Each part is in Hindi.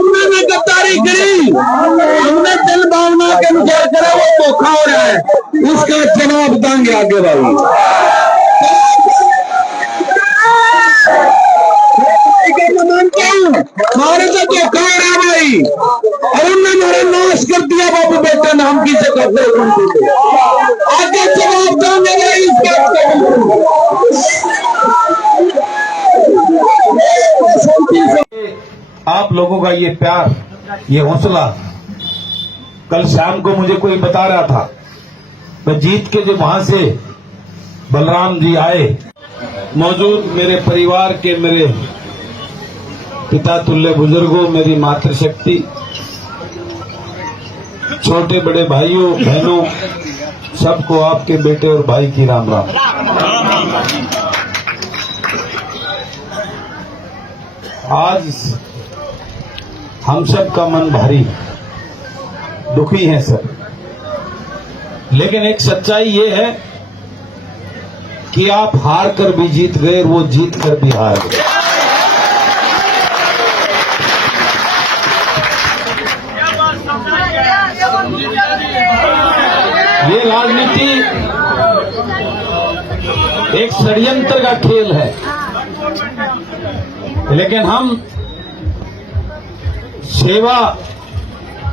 उन्होंने गद्दारी करी, हमने दिल भावना के अनुसार करा, वो धोखा हो रहा है, उसका जवाब देंगे आगे वाली। हमारे से धोखा हो रहा है भाई, और उन्होंने हमारा नाश कर दिया बाबू बेटा नाम की से करते आगे जवाब देंगे भाई इस बात को। आप लोगों का ये प्यार, ये हौसला, कल शाम को मुझे कोई बता रहा था, मैं जीत के जब वहां से बलराम जी आए, मौजूद मेरे परिवार के, मेरे पिता तुल्य बुजुर्गों, मेरी मातृशक्ति, छोटे बड़े भाइयों बहनों, सबको आपके बेटे और भाई की राम राम। आज हम सब का मन भारी, दुखी है सर, लेकिन एक सच्चाई ये है कि आप हार कर भी जीत गए, वो जीत कर भी हार गए। ये राजनीति एक षड्यंत्र का खेल है, लेकिन हम सेवा,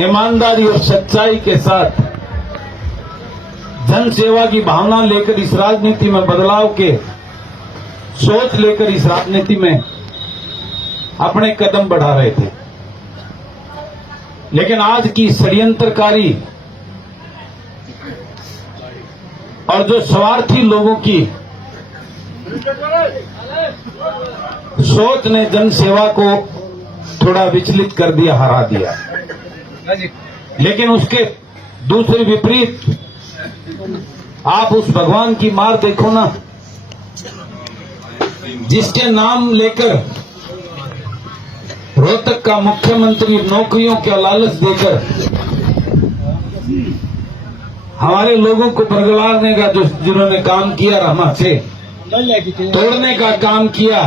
ईमानदारी और सच्चाई के साथ जन सेवा की भावना लेकर इस राजनीति में बदलाव के सोच लेकर इस राजनीति में अपने कदम बढ़ा रहे थे। लेकिन आज की षड्यंत्रकारी और जो स्वार्थी लोगों की सोच ने जन सेवा को थोड़ा विचलित कर दिया, हरा दिया। लेकिन उसके दूसरे विपरीत आप उस भगवान की मार देखो ना, जिसके नाम लेकर रोहतक का मुख्यमंत्री नौकरियों का लालच देकर हमारे लोगों को बरगलाने का जो जिन्होंने काम किया, रमा से तोड़ने का काम किया,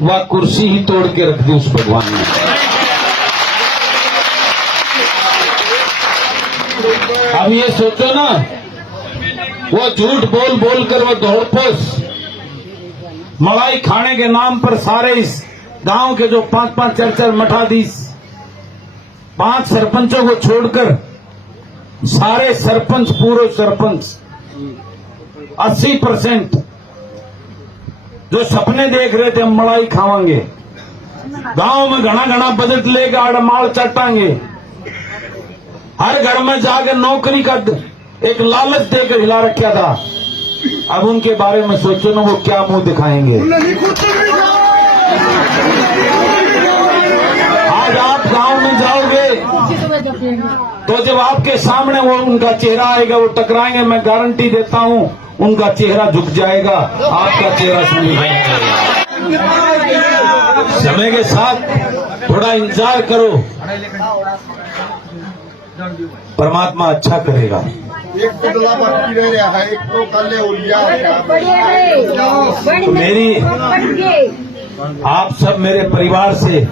वह कुर्सी ही तोड़ के रख दी उस भगवान ने। अब ये सोचो ना, वो झूठ बोल बोल कर वो दौड़पोस मलाई खाने के नाम पर सारे इस गांव के जो 5-5 4-4 मठाधीश, 5 सरपंचों को छोड़कर सारे सरपंच, पूर्व सरपंच 80% जो सपने देख रहे थे हम मलाई खावांगे, गांव में घना घना बजट लेकर आड़माड़ चटांगे, हर घर में जाकर नौकरी का एक लालच देकर हिला रखा था। अब उनके बारे में सोचो ना, वो क्या मुंह दिखाएंगे। आज आप गांव में जाओगे तो जब आपके सामने वो उनका चेहरा आएगा, वो टकराएंगे, मैं गारंटी देता हूं उनका चेहरा झुक जाएगा, आपका चेहरा समझ जाएगा। समय के साथ थोड़ा इंतजार करो, परमात्मा अच्छा करेगा। मेरी आप सब मेरे परिवार से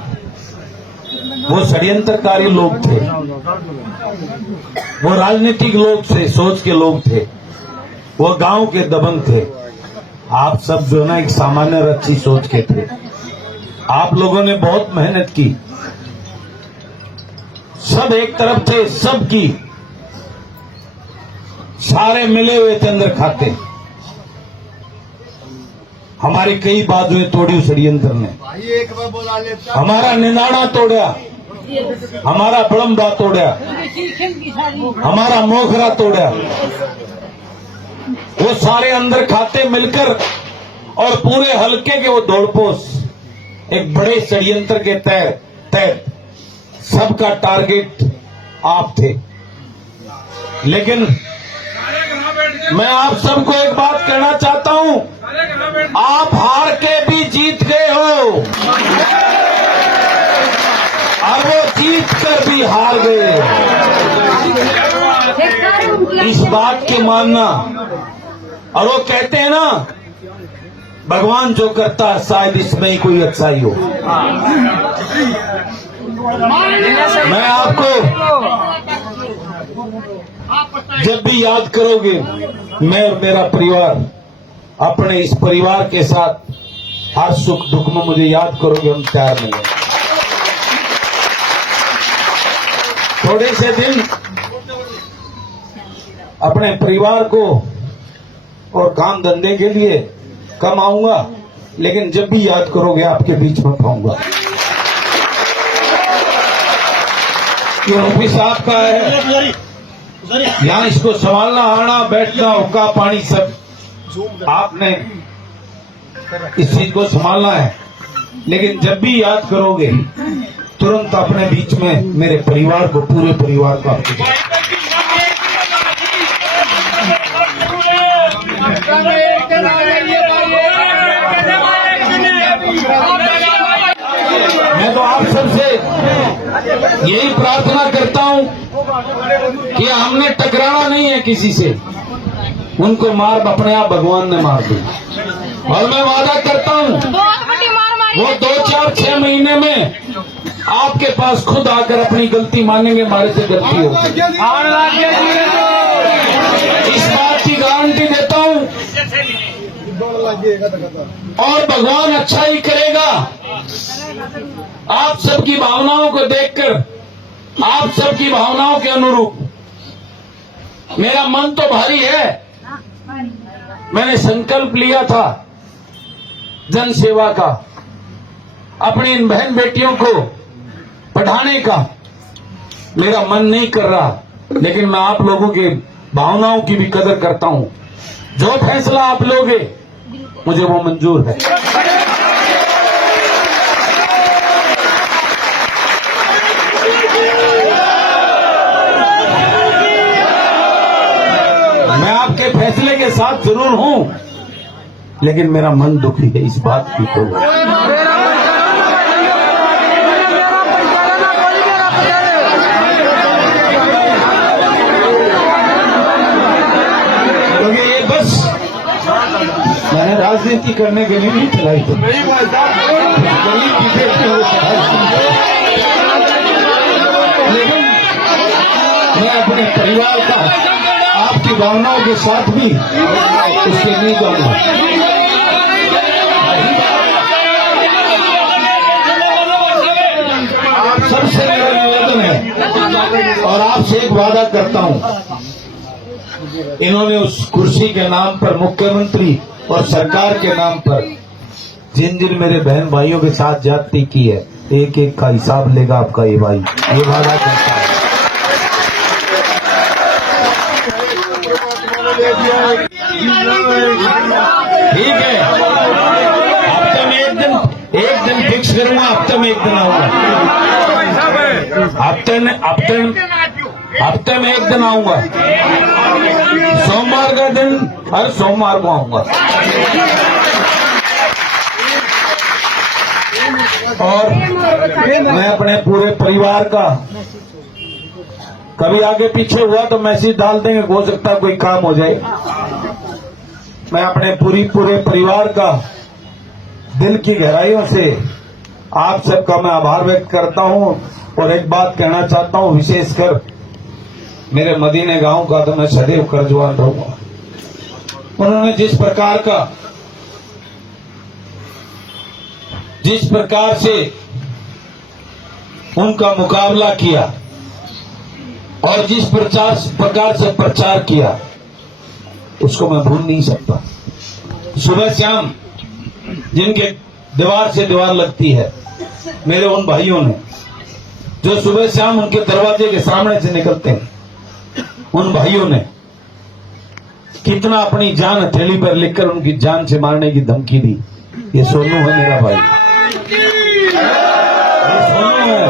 वो षड्यंत्रकारी लोग थे, वो राजनीतिक लोग थे, सोच के लोग थे, वो गांव के दबंग थे। आप सब जो ना एक सामान्य रच्ची सोच के थे। आप लोगों ने बहुत मेहनत की, सब एक तरफ थे, सब की सारे मिले हुए थे अंदर खाते। हमारी कई बाजुएं तोड़ी उस षड्यंत्र ने, हमारा निनाड़ा तोड़ा, हमारा बड़म्बा तोड़ा, हमारा मोखरा तोड़ा। वो सारे अंदर खाते मिलकर और पूरे हलके के वो दौड़पोस एक बड़े षड्यंत्र के तहत सबका टारगेट आप थे। लेकिन मैं आप सबको एक बात कहना चाहता हूं, आप हार के भी जीत गए हो और वो जीत कर भी हार गए। इस बात की मानना। और वो कहते हैं ना भगवान जो करता है शायद इसमें ही कोई अच्छाई हो। मैं आपको जब भी याद करोगे, मैं और मेरा परिवार अपने इस परिवार के साथ हर सुख दुख में मुझे याद करोगे, हम तैयार नहीं है। थोड़े से दिन अपने परिवार को और काम धंधे के लिए कम आऊंगा, लेकिन जब भी याद करोगे आपके बीच में पाऊंगा। ये ऑफिस आपका है, यहाँ इसको संभालना, आना बैठना, हुक्का पानी सब आपने इस चीज को संभालना है। लेकिन जब भी याद करोगे तुरंत अपने बीच में मेरे परिवार को, पूरे परिवार को आपके मैं तो आप सबसे यही प्रार्थना करता हूं कि हमने टकराना नहीं है किसी से, उनको मार अपने आप भगवान ने मार दी। और मैं वादा करता हूं वो 2, 4, 6 महीने में आपके पास खुद आकर अपनी गलती मानेंगे, हमारे से गलती होगी। इस बात की गारंटी देता हूं, और भगवान अच्छा ही करेगा। आप सबकी भावनाओं को देखकर, आप सबकी भावनाओं के अनुरूप मेरा मन तो भारी है। मैंने संकल्प लिया था जन सेवा का, अपनी इन बहन बेटियों को पढ़ाने का। मेरा मन नहीं कर रहा, लेकिन मैं आप लोगों के भावनाओं की भी कदर करता हूं। जो फैसला आप लोगे मुझे वो मंजूर है। मैं आपके फैसले के साथ जरूर हूं, लेकिन मेरा मन दुखी है इस बात की। क्योंकि ये बस मैंने राजनीति करने के लिए नहीं चलाई थी, लेकिन मैं अपने परिवार का आपकी भावनाओं के साथ भी उससे नहीं जाऊंगा। आप सबसे मेरा निवेदन है, और आपसे एक वादा करता हूं, इन्होंने उस कुर्सी के नाम पर, मुख्यमंत्री और सरकार के नाम पर जिन जिन मेरे बहन भाइयों के साथ ज्यादती की है, एक एक का हिसाब लेगा आपका ये भाई, ये वादा करता है। ठीक है, हफ्ते में एक दिन फिक्स करूंगा, हफ्ते में एक दिन आऊंगा, हफ्ते में एक दिन आऊंगा। सोमवार का दिन हर सोमवार को आऊंगा, और मैं अपने पूरे परिवार का, कभी आगे पीछे हुआ तो मैसेज डाल देंगे, हो सकता है कोई काम हो जाए। मैं अपने पूरे परिवार का दिल की गहराइयों से आप सबका मैं आभार व्यक्त करता हूं। और एक बात कहना चाहता हूं, विशेषकर मेरे मदीने गांव का, तो मैं सदैव कर्जवान रहूंगा। उन्होंने जिस प्रकार से उनका मुकाबला किया और जिस प्रकार से प्रचार किया, उसको मैं भूल नहीं सकता। सुबह शाम जिनके दीवार से दीवार लगती है, मेरे उन भाइयों ने जो सुबह शाम उनके दरवाजे के सामने से निकलते हैं, उन भाइयों ने कितना अपनी जान हथेली पर लिखकर उनकी जान से मारने की धमकी दी। ये सोनू है मेरा भाई, ये सोनू है।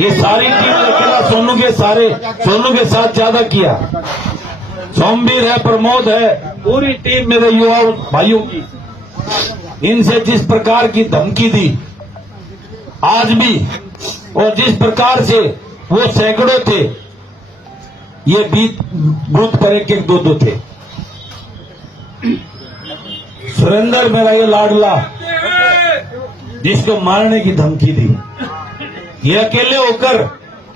ये सारी टीम अकेला सोनू के साथ ज्यादा किया। सोमवीर है, प्रमोद है, पूरी टीम मेरे युवा भाइयों की। इनसे जिस प्रकार की धमकी दी आज भी, और जिस प्रकार से वो सैकड़ों थे, ये बूथ पर एक 2 थे। सुरेंद्र मेरा ये लाडला, जिसको मारने की धमकी दी, ये अकेले होकर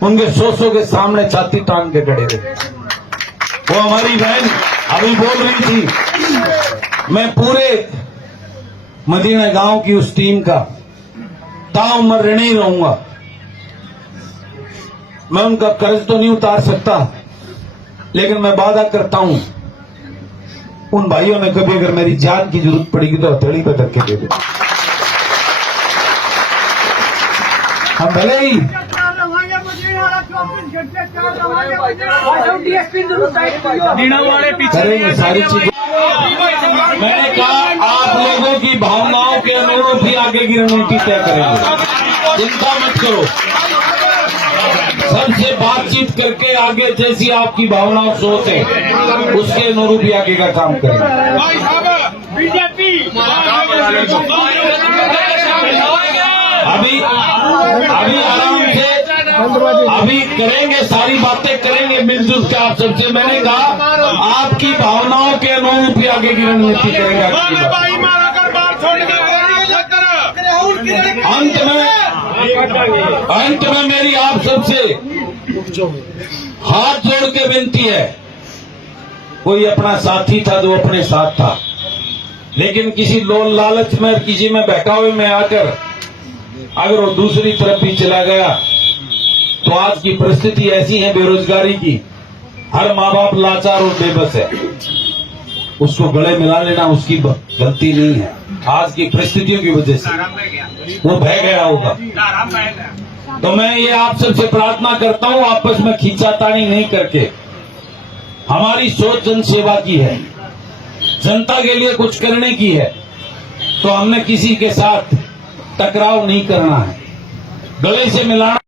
उनके 100 के सामने छाती टांग के खड़े थे। वो हमारी बहन अभी बोल रही थी, मैं पूरे मदीना गांव की उस टीम का ताउम्र ऋणी रहूंगा। मैं उनका कर्ज तो नहीं उतार सकता, लेकिन मैं वादा करता हूं उन भाइयों ने कभी अगर मेरी जान की जरूरत पड़ेगी तो हथेली पे धक्के दे दे। हम भले ही करेंगे सारी चीजें। मैंने कहा आप लोगों की भावनाओं के अनुरूप ही आगे की रणनीति तय करेंगे, चिंता मत करो। सबसे बातचीत करके आगे जैसी आपकी भावनाओं सोच है उसके अनुरूप ही आगे का काम करेंगे। बीजेपी अभी आराम से अभी करेंगे, सारी बातें करेंगे मिलजुल के आप सबसे। मैंने कहा आपकी भावनाओं के अनुरूप ही आगे की रणनीति करेंगे। आपकी अंत में मेरी आप सबसे हाथ जोड़ के विनती है, कोई अपना साथी था जो अपने साथ था, लेकिन किसी लोल लालच में किसी में बहकावे में आकर अगर वो दूसरी तरफ भी चला गया तो आज की परिस्थिति ऐसी है बेरोजगारी की, हर माँ बाप लाचार और बेबस है। उसको गले मिला लेना उसकी गलती नहीं है, आज की परिस्थितियों की वजह से वो बह गया होगा। तो मैं ये आप सबसे प्रार्थना करता हूं, आपस में खींचातानी नहीं करके, हमारी सोच जन सेवा की है, जनता के लिए कुछ करने की है, तो हमने किसी के साथ टकराव नहीं करना है, गले से मिलाना